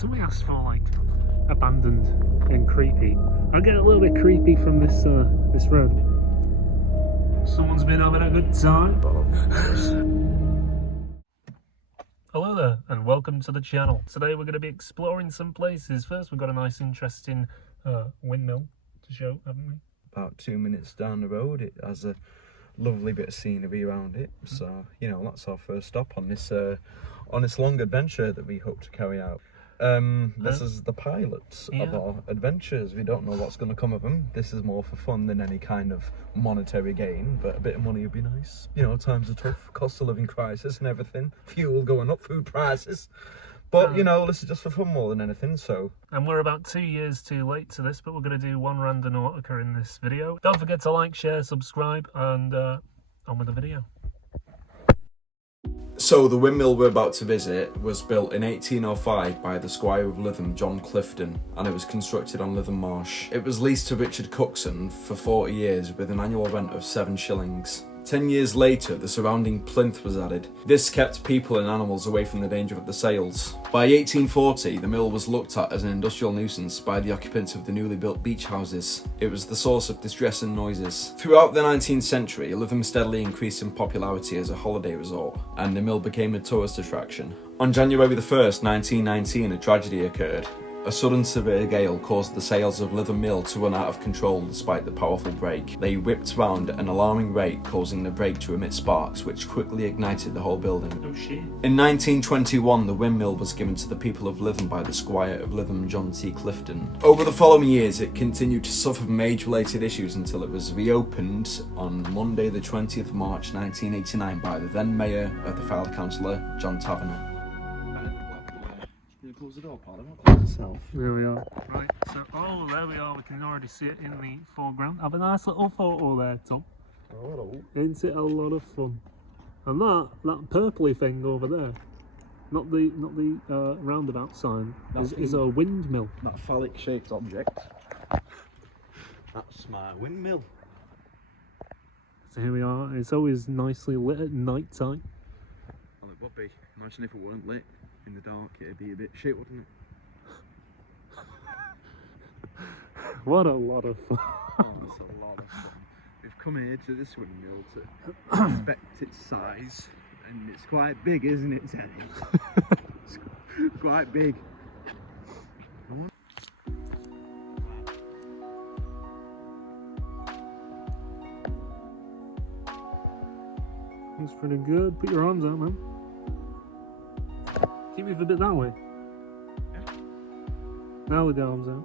somebody asked for like abandoned and creepy. I get a little bit creepy from this this road. Someone's been having a good time. Hello there and welcome to the channel. Today we're going to be exploring some places. First we've got a nice interesting windmill to show, haven't we? About 2 minutes down the road. It has a lovely bit of scenery around it, so you know that's our first stop on this long adventure that we hope to carry out. This is the pilot of our adventures. We don't know what's going to come of them. This is more for fun than any kind of monetary gain, but a bit of money would be nice. You know, times are tough, cost of living crisis and everything, fuel going up, food prices. But you know, this is just for fun more than anything. So, and we're about 2 years too late to this, but we're going to do one Randonautica in this video. Don't forget to like, share, subscribe, and on with the video. So the windmill we're about to visit was built in 1805 by the Squire of Lytham, John Clifton, and it was constructed on Lytham Marsh. It was leased to Richard Cookson for 40 years with an annual rent of 7 shillings. 10 years later, the surrounding plinth was added. This kept people and animals away from the danger of the sails. By 1840, the mill was looked at as an industrial nuisance by the occupants of the newly built beach houses. It was the source of distress and noises. Throughout the 19th century, Lytham steadily increased in popularity as a holiday resort, and the mill became a tourist attraction. On January the 1st, 1919, a tragedy occurred. A sudden severe gale caused the sails of Lytham Mill to run out of control despite the powerful brake. They whipped round at an alarming rate, causing the brake to emit sparks, which quickly ignited the whole building. Oh shit. In 1921, the windmill was given to the people of Lytham by the Squire of Lytham, John T. Clifton. Over the following years, it continued to suffer from age-related issues until it was reopened on Monday the 20th of March 1989 by the then Mayor of the Fylde Councillor, John Taverner. Close the door, Paul. I won't close itself. There we are. Right, so, oh, there we are. We can already see it in the foreground. Have a nice little photo there, Tom. Oh, hello. Isn't it a lot of fun? And that purpley thing over there, not the roundabout sign, is a windmill. That phallic-shaped object. That's my windmill. So here we are. It's always nicely lit at night time. Well, it would be. Imagine if it weren't lit. In the dark, it'd be a bit shit, wouldn't it? What a lot of fun. Oh, that's a lot of fun. We've come here to this windmill to inspect its size, and it's quite big, isn't it, Teddy? It's quite big. Looks pretty good. Put your arms out, man. Keep me a bit that way. Yeah. Now with the arms out.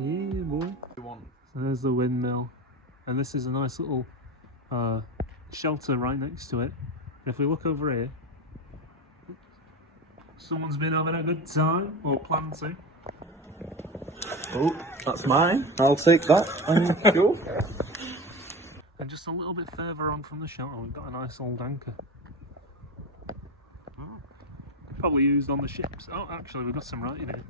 Yeah, boy. So there's the windmill, and this is a nice little shelter right next to it. And if we look over here, someone's been having a good time, or plan to. Oh, that's mine. I'll take that. Thank you. And just a little bit further on from the shelter, we've got a nice old anchor. Probably used on the ships. Oh, actually, we've got some writing in it.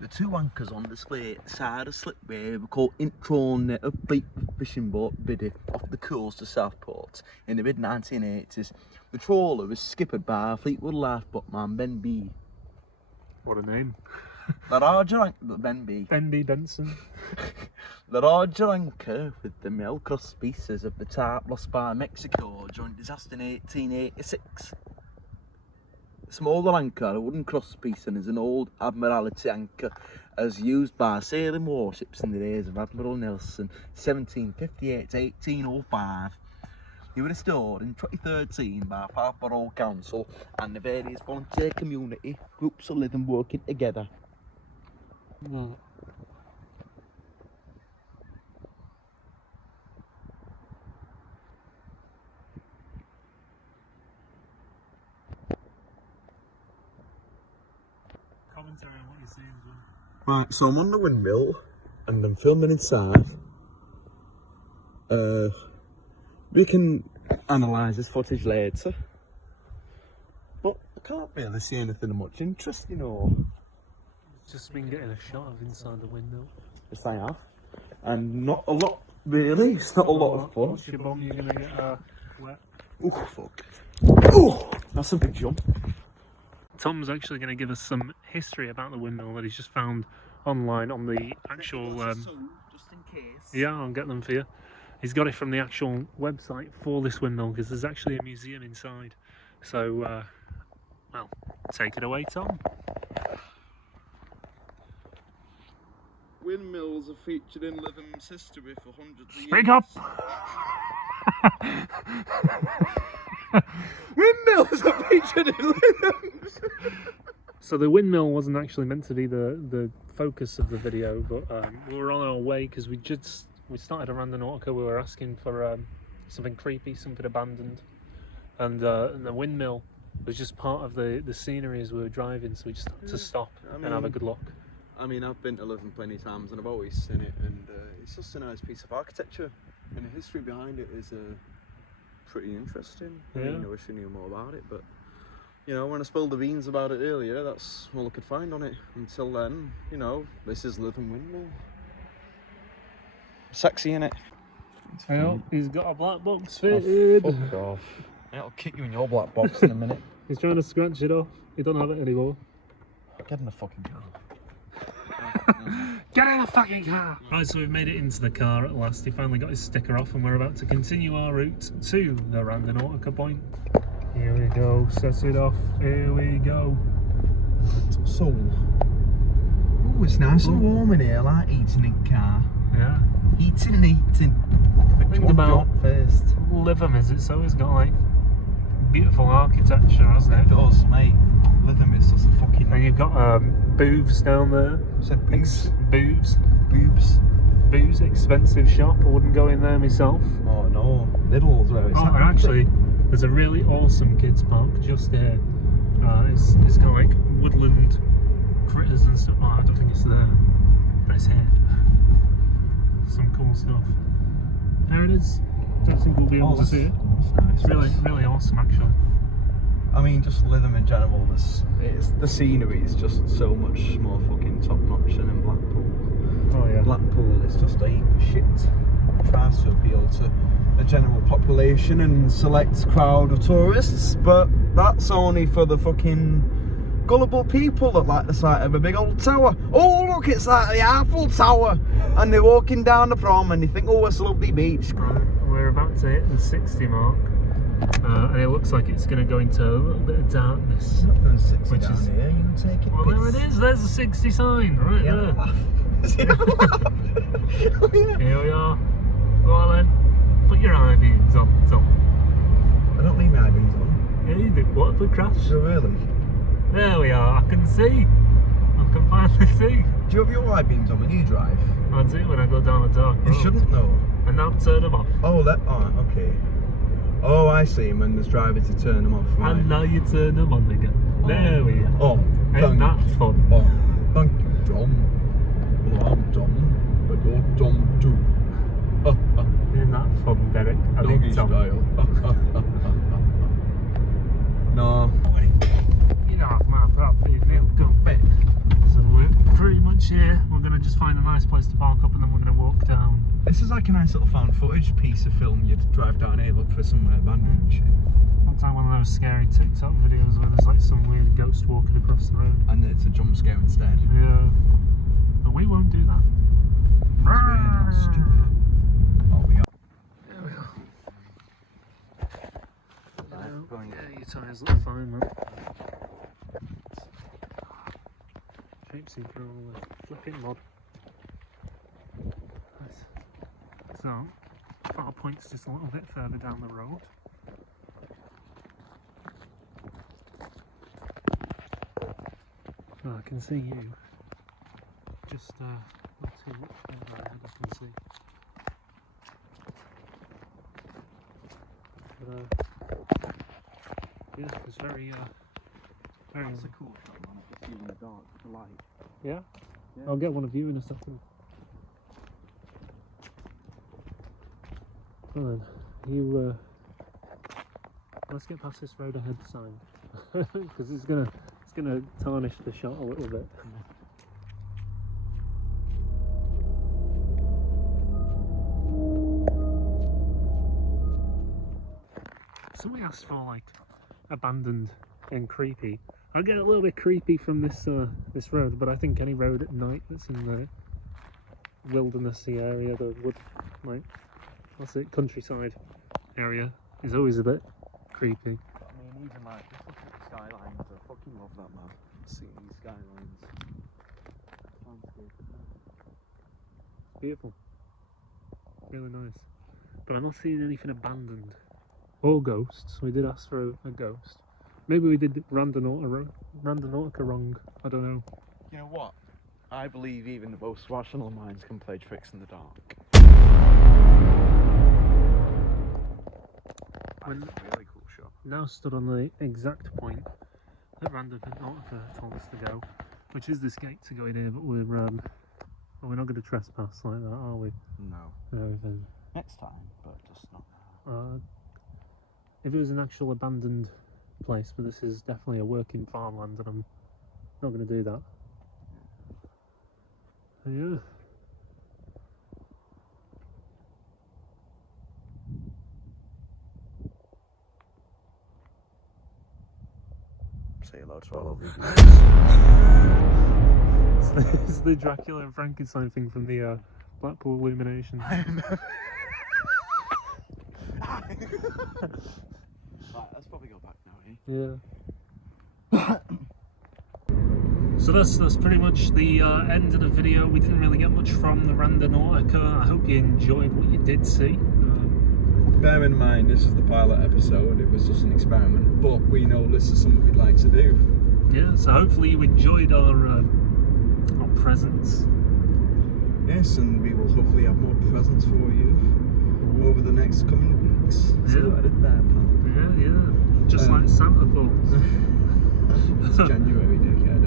The two anchors on display at the side of slipway were called intro net of fishing boat Biddy off the coast of Southport in the mid-1980s. The trawler was skippered by Fleetwood lifeboatman Ben B. What a name. The larger anchor, Ben B. Ben B. Benson. The larger anchor with the mill cross pieces of the type lost by Mexico during disaster in 1886. The smaller anchor, a wooden crosspiece, and is an old Admiralty anchor as used by sailing warships in the days of Admiral Nelson, 1758 to 1805. They were restored in 2013 by Farnborough Council and the various volunteer community groups of Lytham working together. Well, commentary on what you're seeing as well. Right, so I'm on the windmill and I'm filming inside. We can analyse this footage later, but I can't really see anything of much interest, you know. Just been getting a shot of inside the window. Yes, I have, and not a lot really. It's not a lot of fun. What's your bomb? You're gonna get wet. Oh fuck! Oh, that's a big jump. Tom's actually going to give us some history about the windmill that he's just found online on the actual. Just in case. Yeah, I'll get them for you. He's got it from the actual website for this windmill because there's actually a museum inside. So, well, take it away, Tom. Windmills are featured in Lytham's history for hundreds of years. Speak up! Windmills are featured in Lytham's. So the windmill wasn't actually meant to be the focus of the video, but we were on our way because we started a Randonautica. We were asking for something creepy, something abandoned, and the windmill was just part of the scenery as we were driving, so we just had to stop and have a good look. I mean, I've been to Lytham plenty of times and I've always seen it, and it's just a nice piece of architecture, and the history behind it is pretty interesting. Yeah. I mean, I wish I knew more about it, but you know, when I spilled the beans about it earlier, that's all I could find on it. Until then, you know, this is Lytham Windmill. Sexy, innit? Oh, he's got a black box fitted. Oh, fuck off. I'll kick you in your black box in a minute. He's trying to scratch it off. He don't have it anymore. Get in the fucking car. Get in the fucking car! Right, so we've made it into the car at last. He finally got his sticker off and we're about to continue our route to the Randonautica point. Here we go, set it off, here we go. So, oh, it's nice and warm in here, like eating in car. Yeah. Eating and eating. Which Think one about first? Lytham, is it? So it's got like beautiful architecture, hasn't it? It does, mate. Lytham is just a fucking... And you've got booths down there. Said boobs. Booths. Boobs. Booths, expensive shop. I wouldn't go in there myself. Oh no, Lidl's where it's Oh, and actually, there's a really awesome kids park just here. It's kind of like woodland critters and stuff. Oh, I don't think it's there, but it's here. Some cool stuff. There it is. Don't think we'll be able to see it. That's It's really, really awesome, actually. I mean, just Lytham in general, the scenery is just so much more fucking top notch than in Blackpool. Oh yeah. Blackpool is just a heap of shit. Tries to appeal to the general population and select crowd of tourists, but that's only for the fucking gullible people that like the sight of a big old tower. Oh look, it's like the Eiffel Tower, and they're walking down the prom and they think, oh, it's a lovely beach. We're about to hit the 60 mark, and it looks like it's going to go into a little bit of darkness. Which is here, you can take it. Well, there it is. There's a 60 sign right there. Here we are. Go on then. Put your high beams on, Tom. I don't leave my high beams on. Yeah, you do. What if we crash? Oh, really? There we are. I can see. I can finally see. Do you have your high beams on when you drive? I do when I go down a dark road. You shouldn't though. And now turn them off. Oh, okay. Oh, I see. When there's drivers to turn them off. Right. And now you turn them on again. Oh. There we are. Oh, Ain't that fun? Oh, thank you, Tom. Well, I'm dumb, but you're dumb too. Isn't that fun, Derek? I Doggy think Tom. style. No. You know, my property is never come back. So we're pretty much here. We're going to just find a nice place to park up and then we're going to walk down. This is like a nice little found footage piece of film. You'd drive down here, look for somewhere abandoned and shit. One time one of those scary TikTok videos where there's like some weird ghost walking across the road. And it's a jump scare instead. Yeah. But we won't do that. Because we're not stupid. Oh, we are. There we are. Going. Yeah, your tyres look fine, man. Traipsing through all the flipping mud. Nice. So, our point's just a little bit further down the road. So I can see you. Just not too much further ahead, I can see. But, yeah, it's very, very. That's a cool shot, man. If you see in the dark, the light. Yeah? Yeah. I'll get one of you in a second. Fine. You, let's get past this road ahead sign. Because it's gonna tarnish the shot a little bit. Somebody asked for like abandoned and creepy. I get a little bit creepy from this this road, but I think any road at night that's in the wildernessy area, the wood, like, what's it, countryside area, is always a bit creepy. I mean, even like, just look at the skylines. I fucking love that, man. Seeing these skylines. Beautiful. Really nice. But I'm not seeing anything abandoned. Or ghosts. We did ask for a ghost. Maybe we did Randonautica wrong. I don't know. You know what? I believe even the most rational minds can play tricks in the dark. When That's a really cool shot. now stood on the exact point that Randonautica told us to go, which is this gate to go in here, but we're well, we're not going to trespass like that, are we? No. No, then. Next time, but just not now. If it was an actual abandoned place, but this is definitely a working farmland, and I'm not going to do that. Yeah. Say hello to all of you. It's the Dracula and Frankenstein thing from the Blackpool Illumination. Right, let's probably go back now, eh? Yeah. So that's pretty much the end of the video. We didn't really get much from the Randonautica. I hope you enjoyed what you did see. Bear in mind, this is the pilot episode. It was just an experiment, but we know this is something we'd like to do. Yeah, so hopefully you enjoyed our presents. Yes, and we will hopefully have more presents for you over the next coming weeks. See what I did there, pal? Yeah. Just like Santa Claus. It's January, dickhead.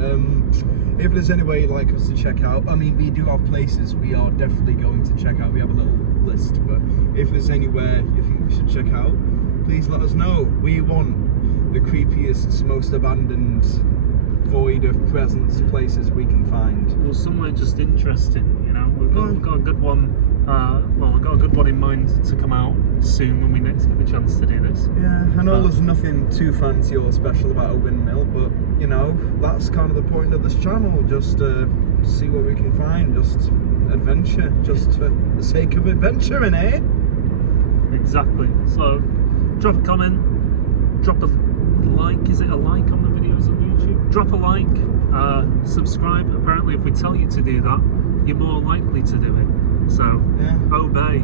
If there's any way you'd like us to check out, I mean, we do have places we are definitely going to check out. We have a little list, but if there's anywhere you think we should check out, please let us know. We want the creepiest, most abandoned, void of presence places we can find. Well, somewhere just interesting, you know. We've got a good one. Well, we've got a good one in mind to come out soon when we next get the chance to do this. Yeah, I know there's nothing too fancy or special about a windmill, but you know, that's kind of the point of this channel. Just see what we can find. Just adventure, just for the sake of adventuring, eh? Exactly. So, drop a comment, drop a like. Is it a like on the videos on YouTube? Drop a like, subscribe. Apparently, if we tell you to do that, you're more likely to do it. So, Yeah. obey.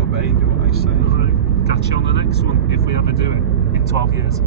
Obey, do what I say. Alright, catch you on the next one if we ever do it in 12 years.